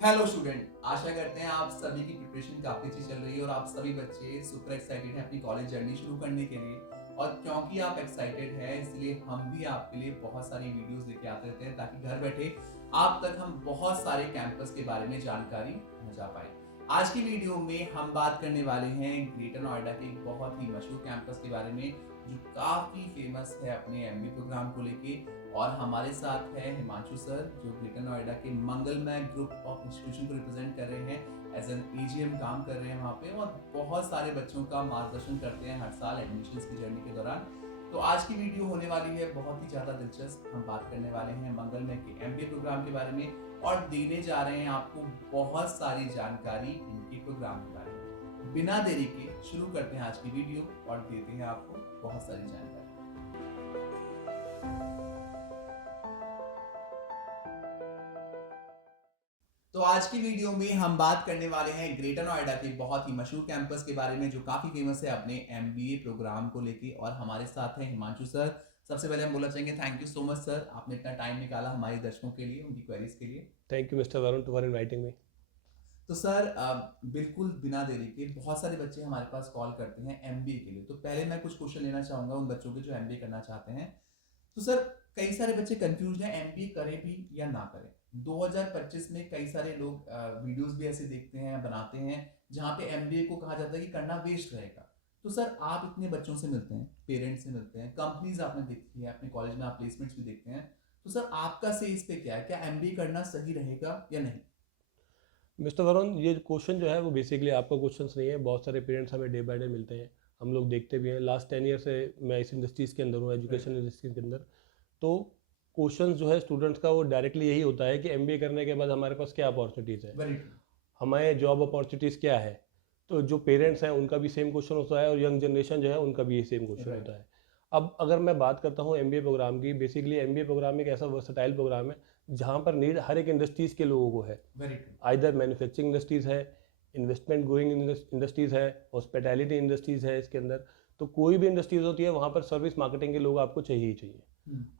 Hello student, आशा करते हैं आप सभी की प्रिपरेशन काफी अच्छी चल रही है और आप सभी बच्चे सुपर एक्साइटेड हैं अपनी कॉलेज जर्नी शुरू करने के लिए। और क्योंकि आप एक्साइटेड हैं इसलिए हम भी आपके लिए बहुत सारी वीडियोस लेके आते रहते हैं ताकि घर बैठे आप तक हम बहुत सारे कैंपस के बारे में जानकारी पहुंचा पाए। आज की वीडियो में हम बात करने वाले हैं ग्रेटर नोएडा के एक बहुत ही मशहूर कैंपस के बारे में जो काफी फेमस है अपने एमबीए प्रोग्राम को लेके। और हमारे साथ है हिमांशु सर जो ग्रेटर नोएडा के मंगलमय ग्रुप ऑफ इंस्टीट्यूशन को रिप्रेजेंट कर रहे हैं, एज एन एजीएम काम कर रहे हैं वहाँ पे और बहुत सारे बच्चों का मार्गदर्शन करते हैं हर साल एडमिशन्स की जर्नी के दौरान। तो आज की वीडियो होने वाली है बहुत ही ज़्यादा दिलचस्प। हम बात करने वाले हैं मंगलमय के एमबीए प्रोग्राम के बारे में और देने जा रहे हैं आपको बहुत सारी जानकारी इनके प्रोग्राम के बारे में। बिना देरी के शुरू करते हैं आज की वीडियो और देते हैं आपको बहुत सारी जानकारी। तो आज की वीडियो में हम बात करने वाले हैं ग्रेटर नोएडा के बहुत ही मशहूर कैंपस के बारे में जो काफी फेमस है अपने एमबीए प्रोग्राम को लेके। और हमारे साथ हैं हिमांशु सर। सबसे पहले हम बोलना चाहेंगे thank you so much sir, आपने इतना टाइम निकाला हमारे दर्शकों के लिए उनकी क्वेरीज के लिए। Thank you mister Varun for inviting me. तो सर बिल्कुल बिना देरी के बहुत सारे बच्चे हमारे पास कॉल करते हैं एमबीए के लिए। तो पहले मैं कुछ क्वेश्चन लेना चाहूंगा उन बच्चों के जो एमबीए करना चाहते हैं। तो सर कई सारे बच्चे कंफ्यूज हैं एमबीए करें भी या ना करें। 2025 में कई सारे लोग वीडियोस भी ऐसे देखते हैं बनाते हैं जहाँ पे एमबीए को कहा जाता है कि करना वेस्ट रहेगा। तो सर आप इतने बच्चों से मिलते हैं, पेरेंट्स से मिलते हैं, कंपनीज आपने देखी है, अपने कॉलेज में आप प्लेसमेंट्स भी देखते हैं। तो सर आपका से इस पे क्या है, क्या एमबीए करना सही रहेगा या नहीं? मिस्टर वरुण, ये क्वेश्चन जो है वो बेसिकली आपका क्वेश्चन नहीं है। बहुत सारे पेरेंट्स हमें डे बाय डे मिलते हैं, हम लोग देखते भी हैं। लास्ट 10 ईयर से मैं इस इंडस्ट्रीज़ के अंदर हूँ, एजुकेशन इंडस्ट्रीज के अंदर। तो क्वेश्चन जो है स्टूडेंट्स का वो डायरेक्टली यही होता है कि एमबीए करने के बाद हमारे पास क्या अपॉर्चुनिटीज़ है, वेरी ट्रू। हमारे जॉब अपॉर्चुनिटीज़ क्या है। तो जो पेरेंट्स हैं उनका भी सेम क्वेश्चन होता है और यंग जनरेशन जो है उनका भी ये सेम क्वेश्चन होता है। अब अगर मैं बात करता हूँ एमबीए प्रोग्राम की, बेसिकली एमबीए प्रोग्राम एक ऐसा वर्सटाइल प्रोग्राम है जहाँ पर नीड हर एक इंडस्ट्रीज़ के लोगों को है। Very true. Either manufacturing industries है, इन्वेस्टमेंट गोइंग इंडस्ट्रीज़ है, हॉस्पिटैलिटी इंडस्ट्रीज़ है इसके अंदर। तो कोई भी इंडस्ट्रीज़ होती है वहाँ पर सर्विस मार्केटिंग के लोग आपको चाहिए ही चाहिए।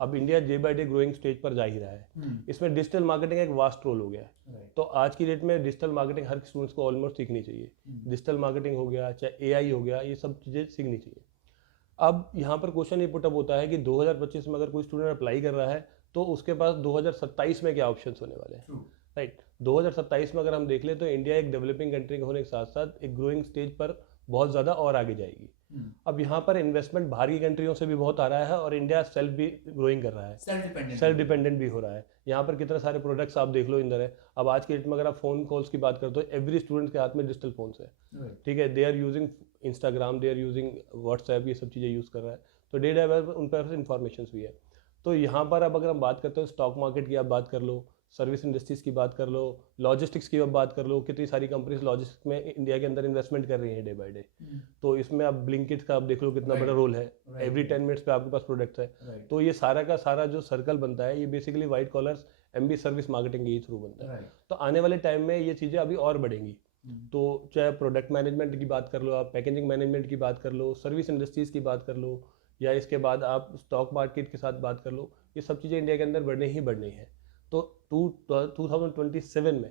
अब India day by day growing stage पर जा ही रहा है। इसमें डिजिटल मार्केटिंग एक वास्ट रोल हो गया है। तो आज की डेट में डिजिटल मार्केटिंग हर स्टूडेंट्स को ऑलमोस्ट सीखनी चाहिए। डिजिटल मार्केटिंग हो गया, चाहे एआई हो गया, ये सब चीज़ें सीखनी चाहिए। अब यहाँ पर क्वेश्चन ये पुटअप होता है कि 2025 में अगर कोई स्टूडेंट अप्लाई कर रहा है तो उसके पास 2027 में क्या ऑप्शंस होने वाले हैं। राइट, 2027 में अगर हम देख लें तो इंडिया एक डेवलपिंग कंट्री के होने के साथ साथ एक ग्रोइंग स्टेज पर बहुत ज़्यादा और आगे जाएगी। अब यहाँ पर इन्वेस्टमेंट बाहर की कंट्रियों से भी बहुत आ रहा है और इंडिया सेल्फ भी ग्रोइंग कर रहा है, सेल्फ डिपेंडेंट भी हो रहा है। यहाँ पर कितने सारे प्रोडक्ट्स आप देख लो इंदर है। अब आज के डेट में अगर आप फोन कॉल्स की बात करते हो, एवरी स्टूडेंट के हाथ में डिजिटल फोन्स है। ठीक है, they are using Instagram, they are using WhatsApp, ये सब चीज़ें यूज़ कर रहा है। तो डे डे उन पर इंफॉर्मेशन भी है। तो यहाँ पर अब अगर हम बात करते हो स्टॉक मार्केट की, आप बात कर लो, सर्विस इंडस्ट्रीज़ की बात कर लो, लॉजिस्टिक्स की अब बात कर लो, कितनी सारी कंपनीज लॉजिस्टिक्स में इंडिया के अंदर इन्वेस्टमेंट कर रही हैं डे बाय डे। तो इसमें अब ब्लिंकिट का आप देख लो कितना बड़ा रोल है। एवरी 10 मिनट्स पे आपके पास प्रोडक्ट्स है। तो ये सारा का सारा जो सर्कल बनता है ये basically white collars MB service marketing के थ्रू बनता है। तो आने वाले टाइम में ये चीज़ें अभी और बढ़ेंगी। तो चाहे प्रोडक्ट मैनेजमेंट की बात कर लो, आप पैकेजिंग मैनेजमेंट की बात कर लो, सर्विस इंडस्ट्रीज़ की बात कर लो, या इसके बाद आप स्टॉक मार्केट के साथ बात कर लो, ये सब चीज़ें इंडिया के अंदर बढ़ने ही बढ़नी है। तो 2027 में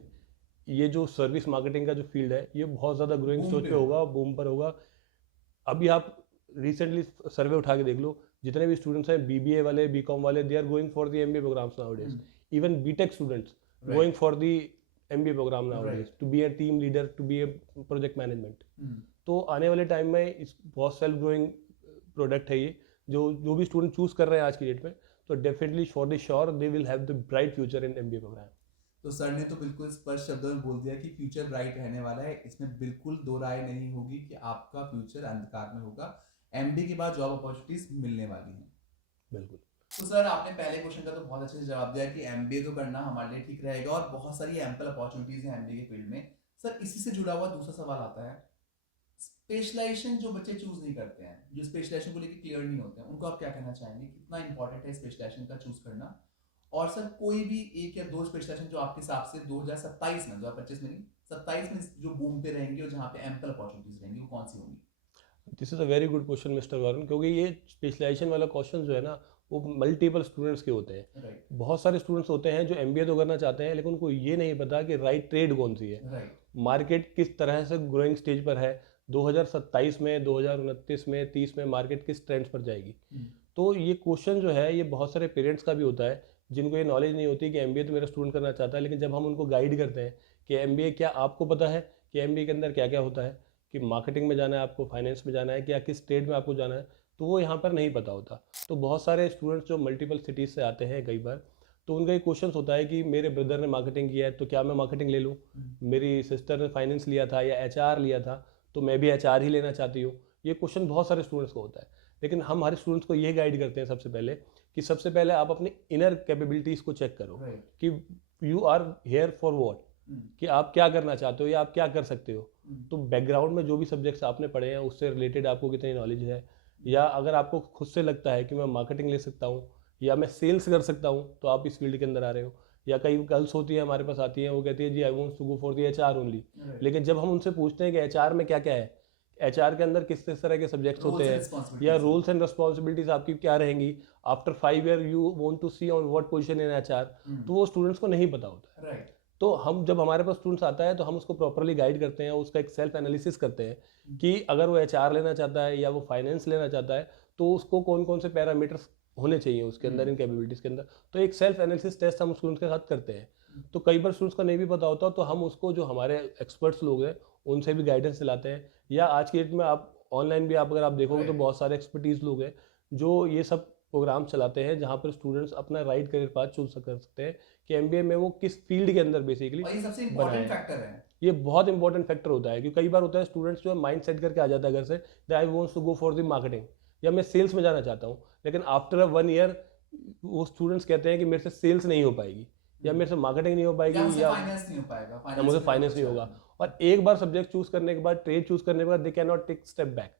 ये जो सर्विस मार्केटिंग का जो फील्ड है ये बहुत ज़्यादा ग्रोइंग स्टेज पे होगा, बूम पर होगा। अभी आप रिसेंटली सर्वे उठा के देख लो, जितने भी स्टूडेंट्स हैं बीबीए वाले, बीकॉम वाले, they are going for the MBA programs nowadays. Even BTech students going for the MBA program nowadays to be a team leader, to be a project management. तो आने वाले टाइम में इस बहुत self growing product है ये, जो भी स्टूडेंट चूज कर रहे हैं आज की डेट में, तो definitely for the sure they will have the bright future in MBA program. तो सर ने तो बिल्कुल स्पष्ट शब्दों में बोल दिया कि फ्यूचर ब्राइट रहने वाला है, इसमें बिल्कुल दो राय नहीं होगी कि आपका फ्यूचर अंधकार में होगा। एमबी के बाद जॉब अपॉर्चुनिटीज मिलने वाली हैं। बिल्कुल। तो सर आपने पहले क्वेश्चन का तो बहुत अच्छे से जवाब दिया कि एमबीए तो करना हमारे लिए ठीक रहेगा और बहुत सारी एम्पल अपॉर्चुनिटीज हैं एमबीए के फील्ड में। सर इसी से जुड़ा हुआ दूसरा सवाल आता है, स्पेशलाइजेशन जो बच्चे चूज नहीं करते हैं, जो स्पेशलाइजेशन को लेकर क्लियर नहीं होते हैं, उनको आप क्या कहना चाहेंगे, कितना इंपॉर्टेंट है स्पेशलाइजेशन का चूज करना? और सर कोई भी एक या दो स्पेशलाइजेशन जो आपके हिसाब से 2027 में, 2025 में नहीं, 27 में जो बूम पे रहेंगे और जहाँ पे एम्पल अपॉर्चुनिटीज रहेंगी, वो कौन सी होंगी? This is a very good question mister Varun, क्योंकि ये स्पेशलाइजेशन वाला क्वेश्चन जो है ना वो मल्टीपल स्टूडेंट्स के होते हैं। राइट बहुत सारे स्टूडेंट्स होते हैं जो एमबीए तो करना चाहते हैं लेकिन उनको ये नहीं पता कि राइट ट्रेड कौन सी है, राइट मार्केट किस तरह से ग्रोइंग स्टेज पर है, 2027 में, 2029 में, 30 में मार्केट किस ट्रेंड्स पर जाएगी। तो ये क्वेश्चन जो है ये बहुत सारे पेरेंट्स का भी होता है जिनको ये नॉलेज नहीं होती कि एमबीए तो मेरा स्टूडेंट करना चाहता है, लेकिन जब हम उनको गाइड करते हैं कि एमबीए क्या आपको पता है कि एमबीए के अंदर क्या क्या होता है, कि मार्केटिंग में जाना है आपको, फाइनेंस में जाना है, क्या किस ट्रेड में आपको जाना है, तो वो यहाँ पर नहीं पता होता। तो बहुत सारे स्टूडेंट्स जो मल्टीपल सिटीज़ से आते हैं कई बार, तो उनका एक क्वेश्चन होता है कि मेरे ब्रदर ने मार्केटिंग किया है तो क्या मैं मार्केटिंग ले लूँ, मेरी सिस्टर ने फाइनेंस लिया था या एचआर लिया था तो मैं भी एचआर ही लेना चाहती हूँ। ये क्वेश्चन बहुत सारे स्टूडेंट्स को होता है, लेकिन हम हमारे स्टूडेंट्स को ये गाइड करते हैं सबसे पहले कि सबसे पहले आप अपनी इनर कैपेबिलिटीज़ को चेक करो कि you are here for what, कि आप क्या करना चाहते हो या आप क्या कर सकते हो। तो बैकग्राउंड में जो भी सब्जेक्ट्स आपने पढ़े हैं उससे रिलेटेड आपको कितनी नॉलेज है, या अगर आपको खुद से लगता है कि मैं मार्केटिंग ले सकता हूँ या मैं सेल्स कर सकता हूँ तो आप इस फील्ड के अंदर आ रहे हो। या कई गर्ल्स होती है हमारे पास आती हैं, वो कहती है जी I want to go for the HR only, लेकिन जब हम उनसे पूछते हैं कि एचआर में क्या क्या है, एचआर के अंदर किस किस तरह के सब्जेक्ट्स होते हैं या रूल्स एंड रिस्पॉन्सिबिलिटीज आपकी क्या रहेंगी, after 5 year you want to see on what position in HR, तो वो स्टूडेंट्स को नहीं पता होता है। तो हम जब हमारे पास स्टूडेंट्स आता है तो हम उसको प्रॉपरली गाइड करते हैं, उसका एक सेल्फ एनालिसिस करते हैं कि अगर वो एचआर लेना चाहता है या वो फाइनेंस लेना चाहता है तो उसको कौन कौन से पैरामीटर्स होने चाहिए उसके अंदर, इन कैपेबिलिटीज़ के अंदर। तो एक सेल्फ एनालिसिस टेस्ट हम स्टूडेंट्स के साथ करते हैं। तो कई बार स्टूडेंट्स को नहीं भी पता होता तो हम उसको जो हमारे एक्सपर्ट्स लोग हैं उनसे भी गाइडेंस दिलाते हैं, या आज की डेट में आप ऑनलाइन भी अगर आप देखोगे तो बहुत सारे एक्सपर्टीज़ लोग हैं जो ये सब प्रोग्राम चलाते हैं जहाँ पर स्टूडेंट्स अपना राइट करियर पाथ चूज कर सकते हैं कि एमबीए में वो किस फील्ड के अंदर बेसिकली और ये सबसे इम्पोर्टेंट फैक्टर है। ये बहुत इंपॉर्टेंट फैक्टर होता है क्योंकि कई बार होता है स्टूडेंट्स जो है माइंड सेट करके आ जाता है घर से that I wants to go for the marketing या मैं सेल्स में जाना चाहता हूँ, लेकिन आफ्टर 1 ईयर वो स्टूडेंट्स कहते हैं कि मेरे से सेल्स नहीं हो पाएगी या मेरे से मार्केटिंग नहीं हो पाएगी या फाइनेंस नहीं हो पाएगा, या मुझे फाइनेंस नहीं होगा। और एक बार सब्जेक्ट चूज करने के बाद, ट्रेड चूज करने के बाद they can not take step back.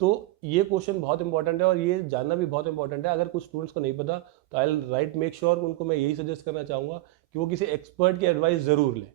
तो ये क्वेश्चन बहुत इंपॉर्टेंट है और ये जानना भी बहुत इंपॉर्टेंट है। अगर कुछ स्टूडेंट्स को नहीं पता तो आई राइट मेक श्योर उनको मैं यही सजेस्ट करना चाहूँगा कि वो किसी एक्सपर्ट की एडवाइस ज़रूर लें।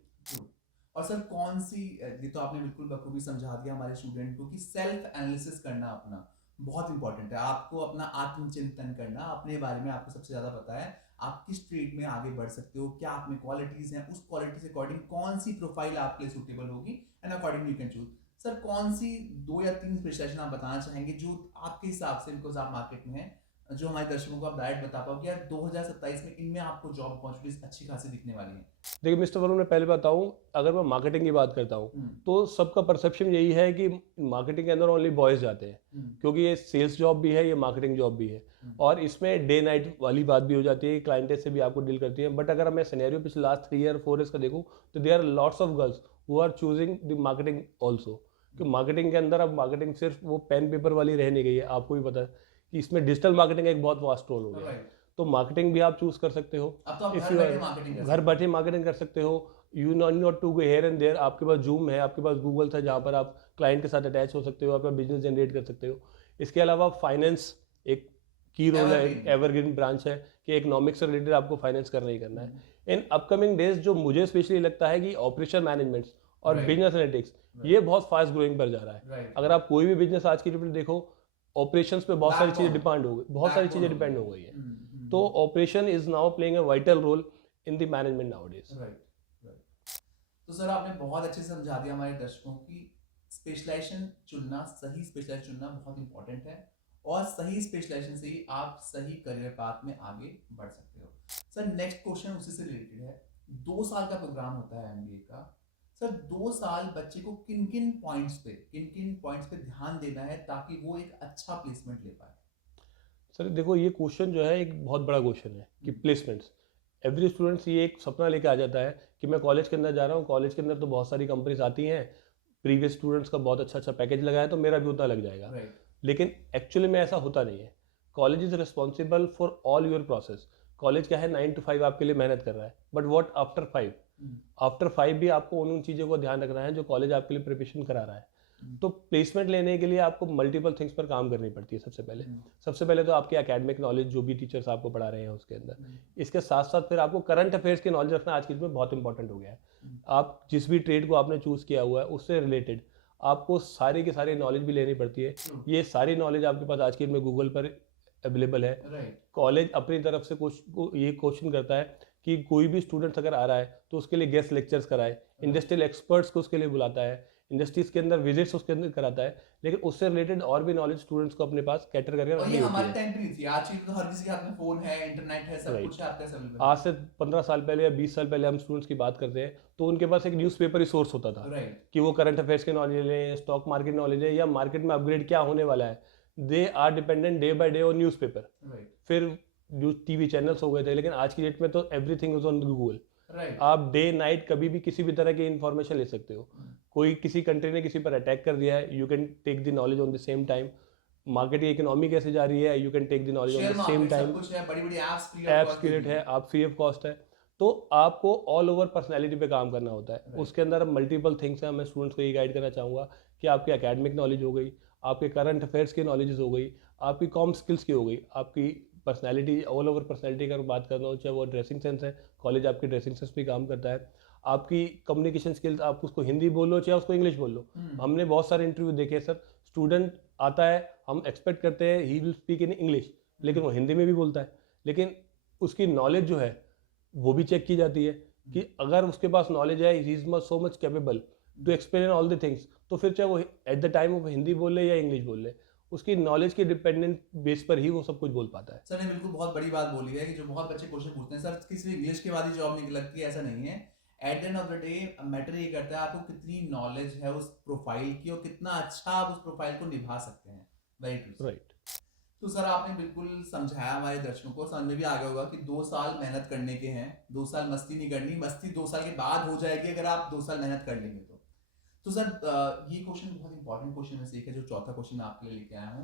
और सर कौन सी, ये तो आपने बिल्कुल बखूबी समझा दिया हमारे स्टूडेंट को कि सेल्फ एनालिसिस करना अपना बहुत इंपॉर्टेंट है। आपको अपना आत्मचिंतन करना, अपने बारे में आपको सबसे ज़्यादा पता है, आप किस ट्रेड में आगे बढ़ सकते हो, क्या आप में क्वालिटीज़ हैं, उस क्वालिटी से अकॉर्डिंग कौन सी प्रोफाइल आपके लिए सूटेबल होगी and according you can choose. Sir कौन सी 2 या 3 स्पेशलाइजेशन आप बताना चाहेंगे जो आपके हिसाब से, बिकॉज आप मार्केट में हैं, जो हमारे दर्शकों को आप डायरेक्ट बता पाओ कि यार 2027 में इनमें आपको जॉब अपॉर्चुनिटीज अच्छी खासी दिखने वाली है? देखिए मिस्टर वरुण, मैं पहले बताऊं, अगर मैं मार्केटिंग की बात करता हूं तो सबका परसेप्शन यही है कि मार्केटिंग के अंदर ओनली बॉयज जाते हैं क्योंकि ये सेल्स जॉब भी है, ये मार्केटिंग जॉब भी है और इसमें डे नाइट वाली बात भी हो जाती है, क्लाइंटेज से भी आपको डील करती है। बट अगर मैं सिनेरियो पिछले लास्ट 3 ईयर 4 ईयर्स का देखूं तो there are lots of girls who are choosing the marketing also. कि मार्केटिंग के अंदर अब मार्केटिंग सिर्फ वो पेन पेपर वाली रह नहीं गई है, आपको भी पता है कि इसमें डिजिटल मार्केटिंग एक बहुत वास्ट रोल हो गया है। तो मार्केटिंग भी आप चूज कर सकते हो, अब तो आप घर बैठे मार्केटिंग कर सकते हो। You not to go here and there, आपके पास जूम है, आपके पास गूगल है जहाँ पर आप क्लाइंट के साथ अटैच हो सकते हो, अपना बिजनेस जनरेट कर सकते हो। इसके अलावा फाइनेंस एक की रोल है, एक एवरग्रीन ब्रांच है कि इकोनॉमिक्स से रिलेटेड आपको फाइनेंस करना ही करना है। इन अपकमिंग डेज जो मुझे स्पेशली लगता है कि ऑपरेशन मैनेजमेंट और बिजनेस एनालिटिक्स ये बहुत फास्ट ग्रोइंग पर जा रहा है। अगर आप कोई भी बिजनेस आज की डेट में देखो, ऑपरेशंस पे बहुत सारी चीजें डिपेंड हो गई, बहुत सारी चीजें डिपेंड हो गई है। तो operation is now playing a vital role in the management nowadays. तो सर आपने बहुत अच्छे से समझा दिया हमारे दर्शकों की स्पेशलाइजेशन चुनना, सही स्पेशलाइजेशन चुनना बहुत इंपॉर्टेंट है और सही स्पेशलाइजेशन से ही आप सही करियर पाथ में आगे बढ़ सकते हो। सर नेक्स्ट क्वेश्चन उसी से रिलेटेड है। 2 साल का प्रोग्राम होता है एमबीए का। सर 2 साल बच्चे को किन किन पॉइंट्स पे ध्यान देना है ताकि वो एक अच्छा प्लेसमेंट ले पाए? सर देखो, ये क्वेश्चन जो है एक बहुत बड़ा क्वेश्चन है कि प्लेसमेंट्स, एवरी स्टूडेंट्स ये एक सपना लेके आ जाता है कि मैं कॉलेज के अंदर जा रहा हूँ, कॉलेज के अंदर तो बहुत सारी कंपनीज आती हैं, प्रीवियस स्टूडेंट्स का बहुत अच्छा पैकेज लगाया तो मेरा भी उतना लग जाएगा। लेकिन एक्चुअली में ऐसा होता नहीं है। College is responsible for all your process. College क्या है, 9 to 5 आपके लिए मेहनत कर रहा है, बट वॉट आफ्टर 5? आफ्टर 5 भी आपको उन चीज़ों को ध्यान रखना है जो कॉलेज आपके लिए प्रिपरेशन करा रहा है। तो प्लेसमेंट लेने के लिए आपको मल्टीपल थिंग्स पर काम करनी पड़ती है। सबसे पहले तो आपकी एकेडमिक नॉलेज, जो भी टीचर्स आपको पढ़ा रहे हैं उसके अंदर। इसके साथ साथ फिर आपको करंट अफेयर्स की नॉलेज रखना आज की डेट में बहुत इंपॉर्टेंट हो गया है। आप जिस भी ट्रेड को आपने चूज़ किया हुआ है उससे रिलेटेड आपको सारी की सारी नॉलेज भी लेनी पड़ती है। ये सारी नॉलेज आपके पास आज की डेट में गूगल पर अवेलेबल है। राइट। कॉलेज अपनी तरफ से ये क्वेश्चन करता है कि कोई भी स्टूडेंट्स अगर आ रहा है तो उसके लिए गेस्ट लेक्चर्स कराए, इंडस्ट्रियल एक्सपर्ट्स को उसके लिए बुलाता है, इंडस्ट्रीज के अंदर विजिट्स उसके अंदर कराता है, लेकिन उससे रिलेटेड और भी नॉलेज स्टूडेंट्स को अपने पास कैटर करके और ये रखनी होती हमारे है। टाइम पे नहीं थी, आज की तो हर किसी के हाथ में फोन है, इंटरनेट है, सब राइट। कुछ है आपके अवेलेबल। आज से 15 साल पहले या 20 साल पहले हम स्टूडेंट्स की बात करते हैं तो उनके पास एक न्यूज़पेपर रिसोर्स होता था राइट। कि वो करंट अफेयर्स के नॉलेज लें, स्टॉक मार्केट नॉलेज है, या मार्केट में अपग्रेड क्या होने वाला है। They are dependent day by day on newspaper. Right. फिर जो टीवी चैनल्स हो गए थे, लेकिन आज की डेट में तो everything is on Google. Right. आप डे नाइट कभी भी किसी भी तरह की इंफॉर्मेशन ले सकते हो। कोई किसी कंट्री ने किसी पर अटैक कर दिया है, you can take the knowledge on the same time. Market की इकोनॉमी कैसे जा रही है, you can take the knowledge on share the same market सब टाइम। कुछ है, बड़ी-बड़ी apps free of apps cost create दी है, है। आप फ्री ऑफ कॉस्ट है। तो आपको ऑल ओवर पर्सनैलिटी पे काम करना होता है। Right. उसके अंदर मल्टीपल थिंग्स हैं। मैं स्टूडेंट्स को ये गाइड करना चाहूँगा कि आपकी एकेडमिक नॉलेज हो गई, आपके करंट अफेयर्स की नॉलेज हो गई, आपकी कॉम स्किल्स की हो गई, आपकी पर्सनैलिटी, ऑल ओवर पर्सनैलिटी की अगर बात करना हो, चाहे वो ड्रेसिंग सेंस है, कॉलेज आपकी ड्रेसिंग सेंस भी काम करता है, आपकी कम्युनिकेशन स्किल्स, आप उसको हिंदी बोलो चाहे उसको इंग्लिश बोल लो। हमने बहुत सारे इंटरव्यू देखे सर, स्टूडेंट आता है, हम एक्सपेक्ट करते हैं he will speak in English, लेकिन वो हिंदी में भी बोलता है, लेकिन उसकी नॉलेज जो है वो भी चेक की जाती है कि अगर उसके पास नॉलेज है, he is so much capable to explain all the things, तो फिर चाहे वो एट द टाइम वो हिंदी बोल ले या इंग्लिश बोल ले, उसकी नॉलेज के डिपेंडेंट बेस पर ही वो सब कुछ बोल पाता है। सर ने बिल्कुल बहुत बड़ी बात बोली है कि जो बहुत बच्चे क्वेश्चन पूछते हैं सर किसी इंग्लिश के बाद ही जॉब नहीं लगती है, ऐसा नहीं है। Eight the end of the day matter ये करता है आपको कितनी नॉलेज है उस प्रोफाइल की और कितना अच्छा आप उस प्रोफाइल को निभा सकते हैं। Very true. राइट। तो सर आपने बिल्कुल समझाया हमारे दर्शकों को, समझ में भी आ गया होगा कि 2 साल मेहनत करने के हैं, 2 साल मस्ती नहीं करनी, मस्ती 2 साल के बाद हो जाएगी अगर आप 2 साल मेहनत कर लेंगे तो सर ये क्वेश्चन बहुत इंपॉर्टेंट क्वेश्चन में से एक है, जो चौथा क्वेश्चन मैं आपके लिए लेके आया हूँ।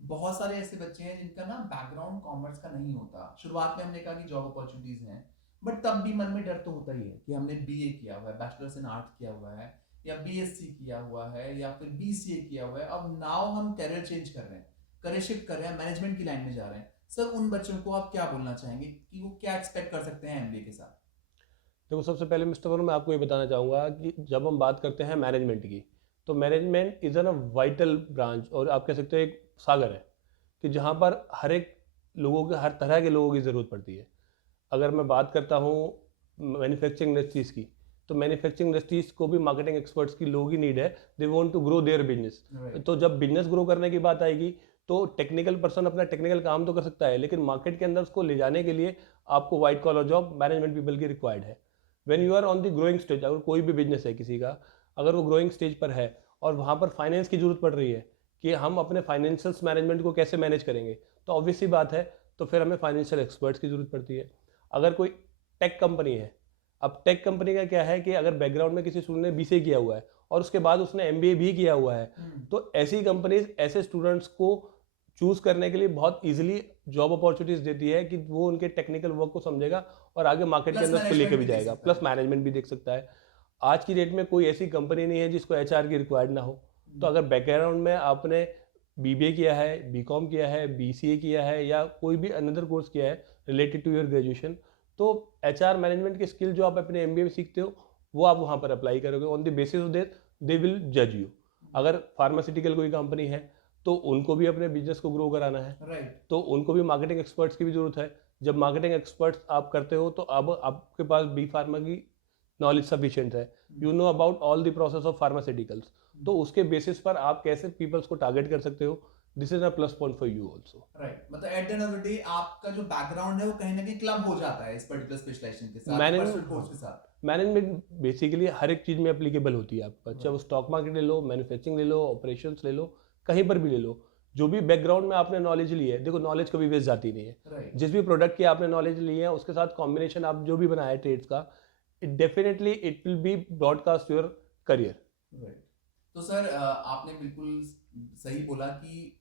बहुत सारे ऐसे बच्चे हैं जिनका ना बैकग्राउंड कॉमर्स का नहीं होता। शुरुआत में हमने कहा कि जॉब अपॉर्चुनिटीज हैं, बट तब भी मन में डर तो होता ही है कि हमने बीए किया हुआ है, बैचलर्स इन आर्ट किया हुआ है, या बीएससी किया हुआ है, या फिर बीसीए किया हुआ है, अब नाउ हम करियर चेंज कर रहे हैं, करियर शिफ्ट कर रहे हैं, मैनेजमेंट की लाइन में जा रहे हैं। सर उन बच्चों को आप क्या बोलना चाहेंगे कि वो क्या एक्सपेक्ट कर सकते हैं एमबीए के साथ? देखो, सबसे पहले मिस्टर वरुण, मैं आपको ये बताना चाहूँगा कि जब हम बात करते हैं मैनेजमेंट की, तो management is an a vital branch, और आप कह सकते हो एक सागर है कि जहाँ पर हर एक लोगों के, हर तरह के लोगों की ज़रूरत पड़ती है। अगर मैं बात करता हूँ मैन्युफैक्चरिंग इंडस्ट्रीज़ की, तो मैन्युफैक्चरिंग इंडस्ट्रीज़ को भी मार्केटिंग एक्सपर्ट्स की लोग ही नीड है। They want to grow their business. तो जब बिजनेस ग्रो करने की बात आएगी तो टेक्निकल पर्सन अपना टेक्निकल काम तो कर सकता है, लेकिन मार्केट के अंदर उसको ले जाने के लिए आपको white collar job, management people की रिक्वायर्ड है। When you are on the growing stage, अगर कोई भी बिजनेस है किसी का, अगर वो ग्रोइंग स्टेज पर है और वहाँ पर फाइनेंस की जरूरत पड़ रही है कि हम अपने फाइनेंशियल्स मैनेजमेंट को कैसे मैनेज करेंगे, तो ऑब्वियस सी बात है, तो फिर हमें फाइनेंशियल एक्सपर्ट्स की जरूरत पड़ती है। अगर कोई टेक कंपनी है, अब टेक कंपनी का क्या है कि अगर बैकग्राउंड में किसी स्टूडेंट ने बीसीए किया हुआ है और उसके बाद उसने एमबीए भी किया हुआ है, तो ऐसी कंपनीज ऐसे स्टूडेंट्स को चूज करने के लिए बहुत इजीली जॉब अपॉर्चुनिटीज देती है कि वो उनके टेक्निकल वर्क को समझेगा और आगे मार्केट के अंदर उसको लेकर भी जाएगा, प्लस मैनेजमेंट भी देख सकता है। आज की डेट में कोई ऐसी कंपनी नहीं है जिसको एचआर की रिक्वायर्ड ना हो। तो अगर बैकग्राउंड में आपने बीबीए किया है, बीकॉम किया है, बीसीए किया है, या कोई भी अनदर कोर्स किया है रिलेटेड टू योर ग्रेजुएशन, तो एचआर मैनेजमेंट की स्किल जो आप अपने एमबीए में सीखते हो वो आप वहाँ पर अप्लाई करोगे। On the basis of that they will जज यू। अगर फार्मास्यूटिकल कोई कंपनी है तो उनको भी अपने बिजनेस को ग्रो कराना है, राइट। तो उनको भी मार्केटिंग एक्सपर्ट्स की भी जरूरत है। जब मार्केटिंग एक्सपर्ट्स आप करते हो तो अब आपके पास बी फार्मा की नॉलेज सफिशिएंट है, you know about all the process of pharmaceuticals, तो उसके बेसिस पर आप कैसे पीपल्स को टारगेट कर सकते हो, this is a plus point for you also. Right. मतलब at the end of the day आपका जो बैकग्राउंड है वो कहीं ना कहीं क्लब हो जाता है इस पर्टिकुलर स्पेशलाइजेशन के साथ, पर्सनल कोर्स के साथ। मैनेजमेंट बेसिकली हर एक चीज में एप्लीकेबल होती है आपका, चाहे वो स्टॉक मार्केट ले लो, मैन्युफैक्चरिंग ले लो, ऑपरेशंस ले लो, कहीं पर भी ले लो। जो भी बैकग्राउंड में आपने नॉलेज ली है, देखो नॉलेज कभी वेस्ट जाती नहीं है। राइट। जिस भी प्रोडक्ट की आपने नॉलेज ली है उसके साथ कॉम्बिनेशन आप जो भी बनाया है ट्रेड्स का, definitely it will be broadcast your career. Right. तो सर आपने बिल्कुल सही बोला कि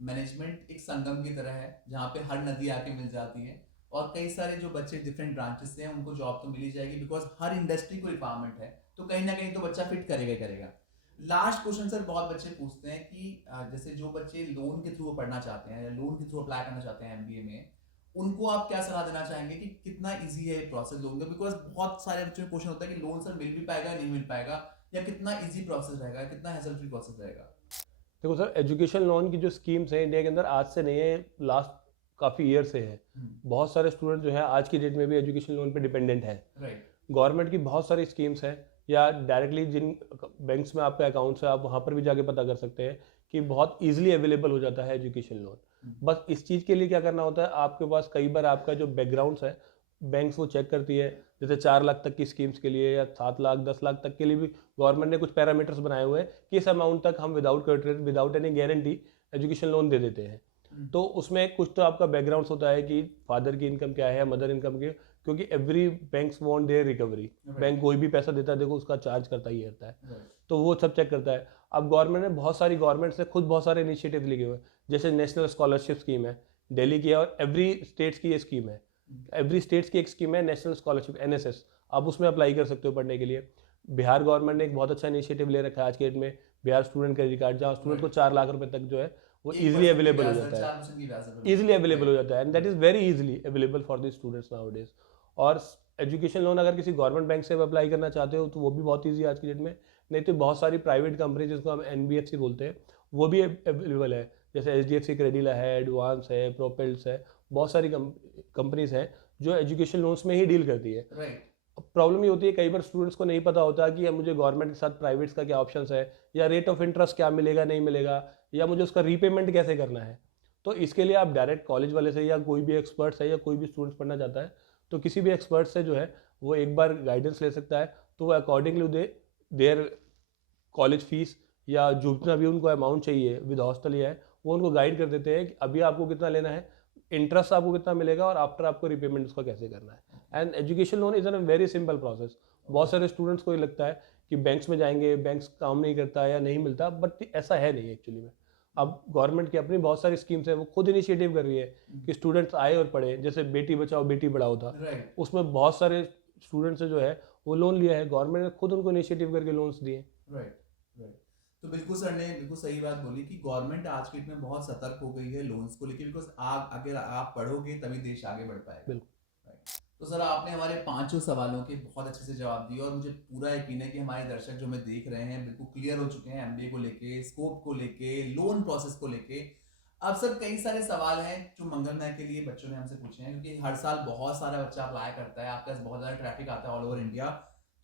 मैनेजमेंट एक संगम की तरह है जहाँ पे हर नदी आके मिल जाती है, और कई सारे जो बच्चे डिफरेंट ब्रांचेस से हैं उनको जॉब तो मिल ही जाएगी, बिकॉज हर इंडस्ट्री को रिक्वायरमेंट है, तो कहीं ना कहीं तो बच्चा फिट करेगा ही करेगा। लास्ट क्वेश्चन सर, बहुत बच्चे पूछते हैं कि जैसे जो बच्चे लोन के थ्रू पढ़ना चाहते हैं या लोन के थ्रू अप्लाई करना चाहते हैं एमबीए में, उनको आप क्या सलाह देना चाहेंगे कि कितना इजी है प्रोसेस लोन का? बिकॉज बहुत सारे बच्चों में क्वेश्चन होता है कि लोन सर मिल भी पाएगा नहीं मिल पाएगा, या कितना इजी प्रोसेस रहेगा, कितना हैसल फ्री प्रोसेस रहेगा? देखो सर, एजुकेशन लोन की जो स्कीम्स हैं इंडिया के अंदर आज से नहीं है, लास्ट काफ़ी ईयर से है। बहुत सारे स्टूडेंट जो है आज की डेट में भी एजुकेशन लोन पे डिपेंडेंट है। राइट। गवर्नमेंट की बहुत सारी स्कीम्स हैं, या डायरेक्टली जिन बैंक्स में आपका अकाउंट्स है आप वहाँ पर भी जाके पता कर सकते हैं कि बहुत ईजिली अवेलेबल हो जाता है एजुकेशन लोन। बस इस चीज़ के लिए क्या करना होता है, आपके पास कई बार आपका जो बैकग्राउंड्स है बैंक्स वो चेक करती है। जैसे 4 लाख तक की स्कीम्स के लिए या 7 लाख 10 लाख तक के लिए भी गवर्नमेंट ने कुछ पैरामीटर्स बनाए हुए हैं कि इस अमाउंट तक हम without criteria without any guarantee education loan दे देते हैं। तो उसमें कुछ तो आपका बैकग्राउंड्स होता है कि फादर की इनकम क्या है, मदर इनकम की, क्योंकि every banks want their recovery. Bank कोई भी पैसा देता है देखो उसका चार्ज करता ही रहता है, तो वो सब चेक करता है। अब गवर्नमेंट ने बहुत सारी गवर्नमेंट से खुद बहुत सारे इनिशिएटिव लिए हुए हैं, जैसे नेशनल स्कॉलरशिप स्कीम है दिल्ली की है, और एवरी स्टेट्स की ये स्कीम है। एवरी स्टेट्स की एक स्कीम है नेशनल स्कॉलरशिप NSS, आप उसमें अप्लाई कर सकते हो पढ़ने के लिए। बिहार गवर्नमेंट ने एक बहुत अच्छा इनिशिएटिव ले रखा है आज के डेट में, बिहार स्टूडेंट क्रेडिट कार्ड, जहाँ स्टूडेंट को 4 लाख रुपए तक जो है वो इजीली अवेलेबल हो जाता है, इजीली अवेलेबल हो जाता है, and that is very easily available for the students now days. और एजुकेशन लोन अगर किसी गवर्नमेंट बैंक से अप्लाई करना चाहते हो तो वो भी बहुत ईजी है आज की डेट में। नहीं तो बहुत सारी प्राइवेट कंपनी जिसको हम NBFC बोलते हैं वो भी अवेलेबल है, जैसे HDFC क्रेडिला है, एडवांस है, प्रोपेल्स है, बहुत सारी कंपनीज हैं जो एजुकेशन लोन्स में ही डील करती है। प्रॉब्लम ये होती है कई बार स्टूडेंट्स को नहीं पता होता कि मुझे गवर्नमेंट के साथ प्राइवेट्स का क्या ऑप्शंस है, या रेट ऑफ इंटरेस्ट क्या मिलेगा नहीं मिलेगा, या मुझे उसका रीपेमेंट कैसे करना है। तो इसके लिए आप डायरेक्ट कॉलेज वाले से, या कोई भी एक्सपर्ट्स है, या कोई भी स्टूडेंट्स पढ़ना चाहता है तो किसी भी एक्सपर्ट से जो है वो एक बार गाइडेंस ले सकता है। तो वो अकॉर्डिंगली देयर कॉलेज फीस या जो जितना भी उनको अमाउंट चाहिए विद हॉस्टल या है वो उनको गाइड कर देते हैं कि अभी आपको कितना लेना है, इंटरेस्ट आपको कितना मिलेगा, और आफ्टर आपको रिपेमेंट उसका कैसे करना है। And education loan is an very simple process. बहुत सारे स्टूडेंट्स को ये लगता है कि बैंक्स में जाएंगे, बैंक्स काम नहीं करता या नहीं मिलता, बट ऐसा है नहीं एक्चुअली में। अब गवर्नमेंट की अपनी बहुत सारी स्कीम्स है, वो खुद इनिशिएटिव कर रही है कि स्टूडेंट्स आए और पढ़े। जैसे बेटी बचाओ बेटी पढ़ाओ था, उसमें बहुत सारे स्टूडेंट्स जो है वो लोन लिया है, गवर्नमेंट ने खुद उनको इनिशिएटिव करके लोन्स दिए। तो बिल्कुल सर ने बिल्कुल सही बात बोली कि गवर्नमेंट आज के डेट में बहुत सतर्क हो गई है लोन्स को लेकर, बिकॉज अगर आप पढ़ोगे तभी देश आगे बढ़ पाएगा। तो सर आपने हमारे 5 सवालों के बहुत अच्छे से जवाब दिए, और मुझे पूरा यकीन है कि हमारे दर्शक जो हमें देख रहे हैं बिल्कुल क्लियर हो चुके हैं MBA को लेके, स्कोप को लेके, लोन प्रोसेस को लेके। अब सर कई सारे सवाल हैं जो मंगलमय के लिए बच्चों ने हमसे पूछे हैं, क्योंकि हर साल बहुत सारा बच्चा अप्लाई करता है, आपके पास बहुत ज़्यादा ट्रैफिक आता है ऑल ओवर इंडिया,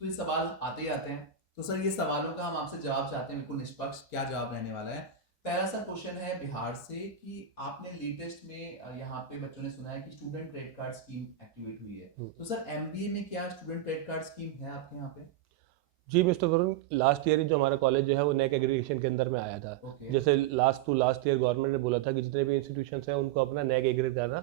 तो ये सवाल आते ही आते हैं। तो सर ये सवालों का हम आपसे जवाब चाहते हैं, बिल्कुल निष्पक्ष क्या जवाब रहने वाला है। पहला सा क्वेश्चन है बिहार से कि आपने लेटेस्ट में यहाँ पे बच्चों ने सुना है कि student credit card scheme activate हुई है, तो सर MBA में क्या स्टूडेंट क्रेडिट कार्ड स्कीम है आपके यहाँ पे? जी मिस्टर वरुण, लास्ट ईयर जो हमारा कॉलेज जो है वो NAC एग्रीगेशन के अंदर में आया था। जैसे लास्ट ईयर गवर्नमेंट ने बोला था कि जितने भी इंस्टीट्यूशंस हैं उनको अपना NAC एग्री करना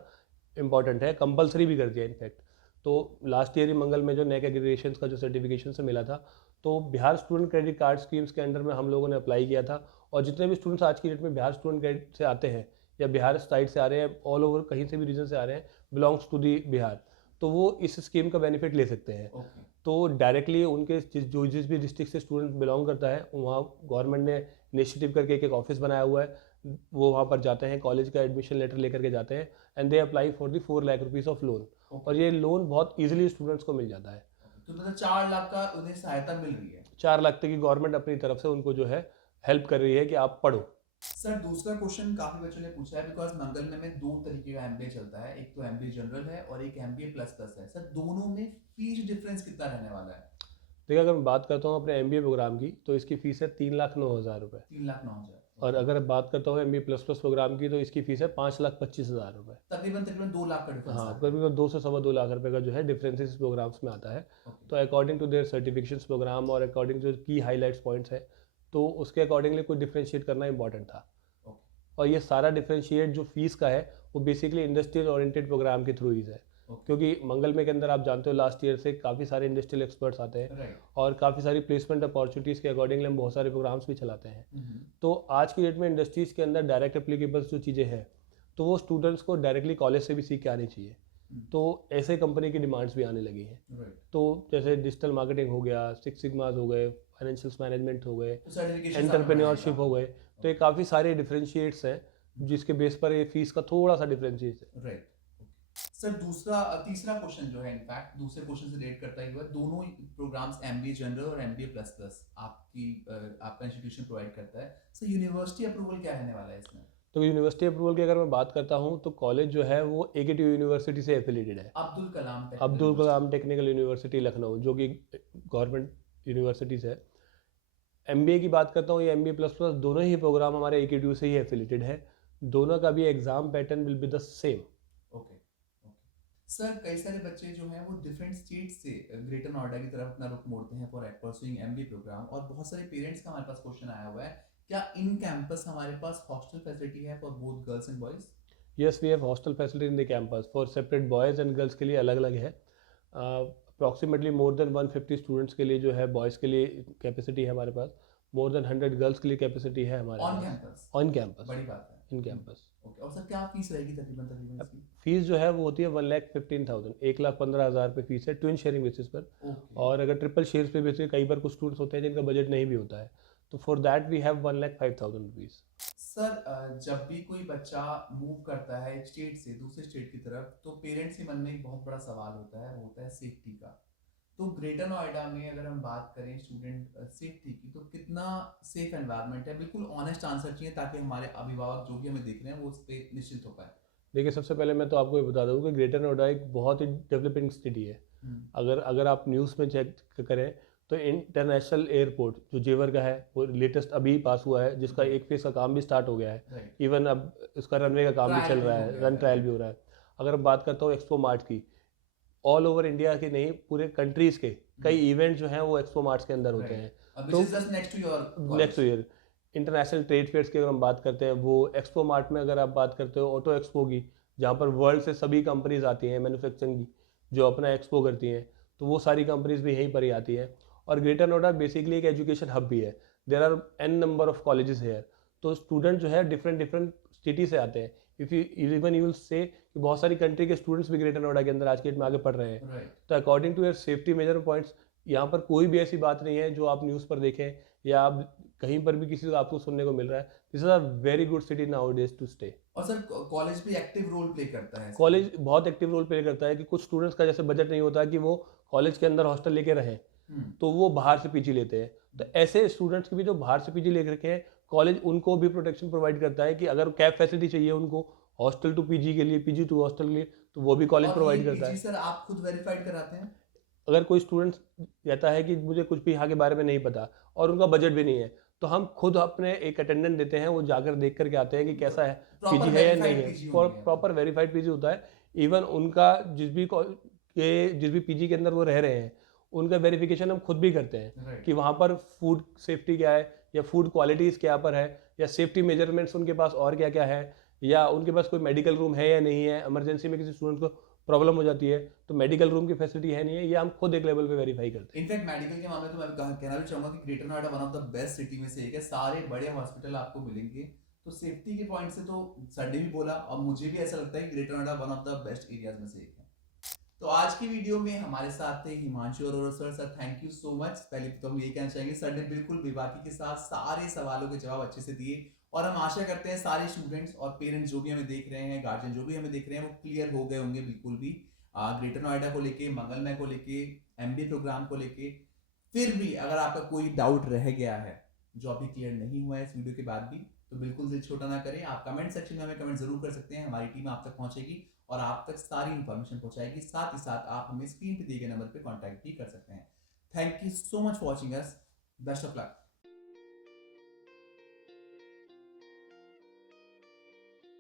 इंपॉर्टेंट है, कंपलसरी भी कर दिया इनफैक्ट। तो लास्ट ईयर ही मंगल में जो NAC एग्रीगेशन का जो सर्टिफिकेशन से मिला था, तो Bihar student credit card schemes के अंडर में हम लोगों ने अप्लाई किया था। और जितने भी स्टूडेंट्स आज की डेट में बिहार स्टूडेंट क्रेडिट से आते हैं या बिहार साइड से आ रहे हैं, ऑल ओवर कहीं से भी रीजन से आ रहे हैं, बिलोंग्स टू दी बिहार, तो वो इस स्कीम का बेनिफिट ले सकते हैं। तो डायरेक्टली उनके जिस भी डिस्ट्रिक्ट से स्टूडेंट बिलोंग करता है वहाँ गवर्नमेंट ने इनिशिएटिव करके एक ऑफिस बनाया हुआ है, वो वहाँ पर जाते हैं, कॉलेज का एडमिशन लेटर लेकर के जाते हैं, and they apply for the 4 lakh rupees of loan. और ये लोन बहुत ईजिली स्टूडेंट्स को मिल जाता है। तो मतलब 4 लाख का उन्हें सहायता मिल रही है, 4 लाख तक की गवर्नमेंट अपनी तरफ से उनको जो है हेल्प कर रही है कि आप पढ़ो। सर दूसरा क्वेश्चन काफी बच्चों ने पूछा है, बिकॉज मंगल में 2 तरीके का MBA चलता है, एक तो MBA जनरल है और एक MBA प्लस है। सर दोनों में फीस डिफरेंस कितना रहने वाला है? देखिए अगर मैं बात करता हूँ अपने MBA प्रोग्राम की तो इसकी फीस है 3,09,000 रुपये। 3,09,000। और अगर बात करता हूँ MBA प्लस प्रोग्राम की तो इसकी फीस है 5,25,000 रुपये। तकरीबन 2 लाख का डिफरेंस। हाँ, करीबन 2 से सवा 2 लाख रुपए का जो है डिफरेंस इस प्रोग्राम्स में आता है। तो according to their certifications program और अकॉर्डिंग जो की हाईलाइट्स पॉइंट्स है, तो उसके अकॉर्डिंगली कोई डिफ्रेंशिएट करना इंपॉर्टेंट था। और ये सारा डिफ्रेंशिएट जो फीस का है वो बेसिकली इंडस्ट्रियल ओरिएंटेड प्रोग्राम के थ्रू ही है। क्योंकि मंगल में के अंदर आप जानते हो लास्ट ईयर से काफ़ी सारे इंडस्ट्रियल एक्सपर्ट्स आते हैं और काफ़ी सारी प्लेसमेंट अपॉर्चुनिटीज़ के अकॉर्डिंगली हम बहुत सारे प्रोग्राम्स भी चलाते हैं। तो आज की डेट में इंडस्ट्रीज़ के अंदर डायरेक्ट एप्लीकेबल्स जो चीज़ें हैं तो वो स्टूडेंट्स को डायरेक्टली कॉलेज से भी सीख के आनी चाहिए। तो ऐसे कंपनी की डिमांड्स भी आने लगी हैं। तो जैसे डिजिटल मार्केटिंग हो गया, 6 सिग्मास हो गए, फाइनेंशियल मैनेजमेंट हो गए, एंटरप्रेन्योरशिप हो गए, तो ये काफ़ी सारे डिफरेंशिएट्स हैं जिसके बेस पर ये फीस का थोड़ा सा डिफरेंशिएट है। सर तीसरा क्वेश्चन जो है इनफैक्ट दूसरे क्वेश्चन से रिलेट करता ही हुआ, दोनों प्रोग्राम्स MBA जनरल और MBA प्लस आपका इंस्टीट्यूशन प्रोवाइड करता है, सर यूनिवर्सिटी अप्रूवल क्या रहने वाला है इसमें? तो यूनिवर्सिटी अप्रूवल की अगर मैं बात करता हूँ तो कॉलेज जो है वो AKTU यूनिवर्सिटी से एफिलेटेड है। अब्दुल कलाम टेक्निकल यूनिवर्सिटी लखनऊ, जो कि गवर्नमेंट यूनिवर्सिटीज़ है। MBA की बात करता हूँ, ये MBA प्लस प्लस दोनों ही प्रोग्राम हमारे AKTU से ही एफिलेटेड है। दोनों का भी exam pattern will be the same. Okay sir, कई सारे बच्चे जो हैं वो डिफरेंट स्टेट से ग्रेटर नोएडा की तरफ अपना रुख मोड़ते हैं फॉर परसुइंग MBA प्रोग्राम, और बहुत सारे पेरेंट्स का हमारे पास क्वेश्चन आया हुआ है, क्या इन कैंपस हमारे पास हॉस्टल फैसिलिटी है for both girls and boys? Yes, we have hostel facility in the campus for separate boys and girls के लिए अलग अलग है। अप्रॉक्सीमेटली मोर देन 150 स्टूडेंट्स के लिए जो है बॉयज़ के लिए कैपेसिटी है हमारे पास, मोर देन 100 गर्ल्स के लिए कैपेसिटी है हमारे on pass campus. On campus, बड़ी बात है। In campus. ओके, और सर क्या फीस रहेगी तकरीबन इसकी? फीस जो है वो होती है 1,15,000, 1,15,000 रुपये फीस है ट्विन शेयरिंग बेसिस पर। ओके। और अगर ट्रिपल शेयर्स पे बेसिस, कई बार कुछ स्टूडेंट्स होते हैं जिनका बजट नहीं भी होता है, तो for that we have 1,05,000 rupees. Sir जब भी कोई बच्चा मूव करता है एक स्टेट से दूसरे स्टेट की तरफ, तो पेरेंट्स के मन में एक बहुत बड़ा सवाल होता है, वो होता है सेफ्टी का। तो ग्रेटर नोएडा में अगर हम बात करें स्टूडेंट सेफ्टी की, तो कितना सेफ एनवायरनमेंट है? बिल्कुल ऑनेस्ट आंसर चाहिए ताकि हमारे अभिभावक जो भी हमें देख रहे हैं वो उस पर निश्चिंत हो पाए। देखिए, सबसे पहले मैं तो आपको ये बता दूँ कि ग्रेटर नोएडा एक बहुत ही डेवलपिंग सिटी है। अगर आप न्यूज़ में चेक करें तो इंटरनेशनल एयरपोर्ट जो जेवर का है वो लेटेस्ट अभी पास हुआ है, जिसका एक फेज़ का काम भी स्टार्ट हो गया है। इवन अब इसका रनवे का काम भी चल रहा है, रन ट्रायल भी हो रहा है। अगर मैं बात करता हूँ एक्सपो मार्ट की, ऑल ओवर इंडिया के नहीं, पूरे कंट्रीज़ के कई इवेंट जो हैं वो एक्सपो मार्ट्स के अंदर होते हैं। तो next year international trade fairs की अगर हम बात करते हैं, वो एक्सपो मार्ट में अगर आप बात करते हो ऑटो एक्सपो की, जहाँ पर वर्ल्ड से सभी कंपनीज आती हैं मैन्युफैक्चरिंग की, जो अपना एक्सपो करती हैं, तो वो सारी कंपनीज भी यहीं पर ही आती हैं। और ग्रेटर नोएडा बेसिकली एक एजुकेशन हब भी है। There are n number of colleges here. तो स्टूडेंट जो है डिफरेंट डिफरेंट सिटी से आते हैं। If you even you will say कि बहुत सारी कंट्री के स्टूडेंट्स भी ग्रेटर नोएडा के अंदर आज के डेट में आगे पढ़ रहे हैं। तो according to your safety major points, यहाँ पर कोई भी ऐसी बात नहीं है जो आप न्यूज़ पर देखें या आप कहीं पर भी किसी को आपको सुनने को मिल रहा है। This is a very good city nowadays to stay. और सर कॉलेज भी एक्टिव रोल प्ले करता है? कॉलेज बहुत एक्टिव रोल प्ले करता है कि कुछ स्टूडेंट्स का जैसे बजट नहीं होता कि वो कॉलेज के अंदर हॉस्टल लेके रहें, तो वो बाहर से पीजी लेते हैं। तो ऐसे स्टूडेंट्स की भी जो बाहर से पीजी लेकर रखे हैं, कॉलेज उनको भी प्रोटेक्शन प्रोवाइड करता है कि अगर कैब फैसिलिटी चाहिए उनको हॉस्टल टू पीजी के लिए, पीजी टू हॉस्टल के लिए, तो वो भी कॉलेज प्रोवाइड करता है। सर आप खुद वेरीफाइड कराते हैं? अगर कोई स्टूडेंट कहता है कि मुझे कुछ भी यहाँ के बारे में नहीं पता और उनका बजट भी नहीं है, तो हम खुद अपने एक अटेंडेंट देते हैं, वो जाकर देख करके आते हैं कि कैसा है, पीजी है या नहीं है। प्रॉपर वेरीफाइड पीजी होता है। इवन उनका जिस भी पीजी के अंदर वो रह रहे हैं, उनका वेरिफिकेशन हम खुद भी करते हैं कि वहाँ पर फूड सेफ्टी क्या है, या फूड क्वालिटीज़ क्या पर है, या सेफ्टी मेजरमेंट्स उनके पास और क्या क्या है, या उनके पास कोई मेडिकल रूम है या नहीं है। इमरजेंसी में किसी स्टूडेंट को प्रॉब्लम हो जाती है तो मेडिकल रूम की फैसिलिटी है नहीं है, ये हम खुद एक लेवल पे वेरीफाई करते हैं। इनफैक्ट मेडिकल के मामले तो मैं कहना भी चाहूंगा कि greater Noida one of the best city में से एक है। सारे बड़े हॉस्पिटल आपको मिलेंगे, तो सेफ्टी के पॉइंट से तो सर ने भी बोला और मुझे भी ऐसा लगता है कि greater Noida one of the best areas में से एक है। तो आज की वीडियो में हमारे साथ थे Himanshu Arora sir. Sir thank you so much. पहले तो हम ये कहना चाहेंगे, सर ने बिल्कुल बेबाकी के साथ सारे सवालों के जवाब अच्छे से दिए, और हम आशा करते हैं सारे स्टूडेंट्स और पेरेंट्स जो भी हमें देख रहे हैं, गार्जियन जो भी हमें देख रहे हैं, वो क्लियर हो गए होंगे बिल्कुल भी ग्रेटर नोएडा को लेके, मंगलमय को लेके, MBA प्रोग्राम को लेके। फिर भी अगर आपका कोई डाउट रह गया है जो अभी क्लियर नहीं हुआ है इस वीडियो के बाद भी, तो बिल्कुल दिल छोटा ना करें। आप कमेंट सेक्शन में हमें कमेंट जरूर कर सकते हैं, हमारी टीम आप तक पहुंचेगी और आप तक सारी इंफॉर्मेशन पहुंचाएगी। साथ ही साथ आप हमें स्क्रीन पे दिए गए नंबर पे कांटेक्ट भी कर सकते हैं। Thank you so much for watching us. Best of luck.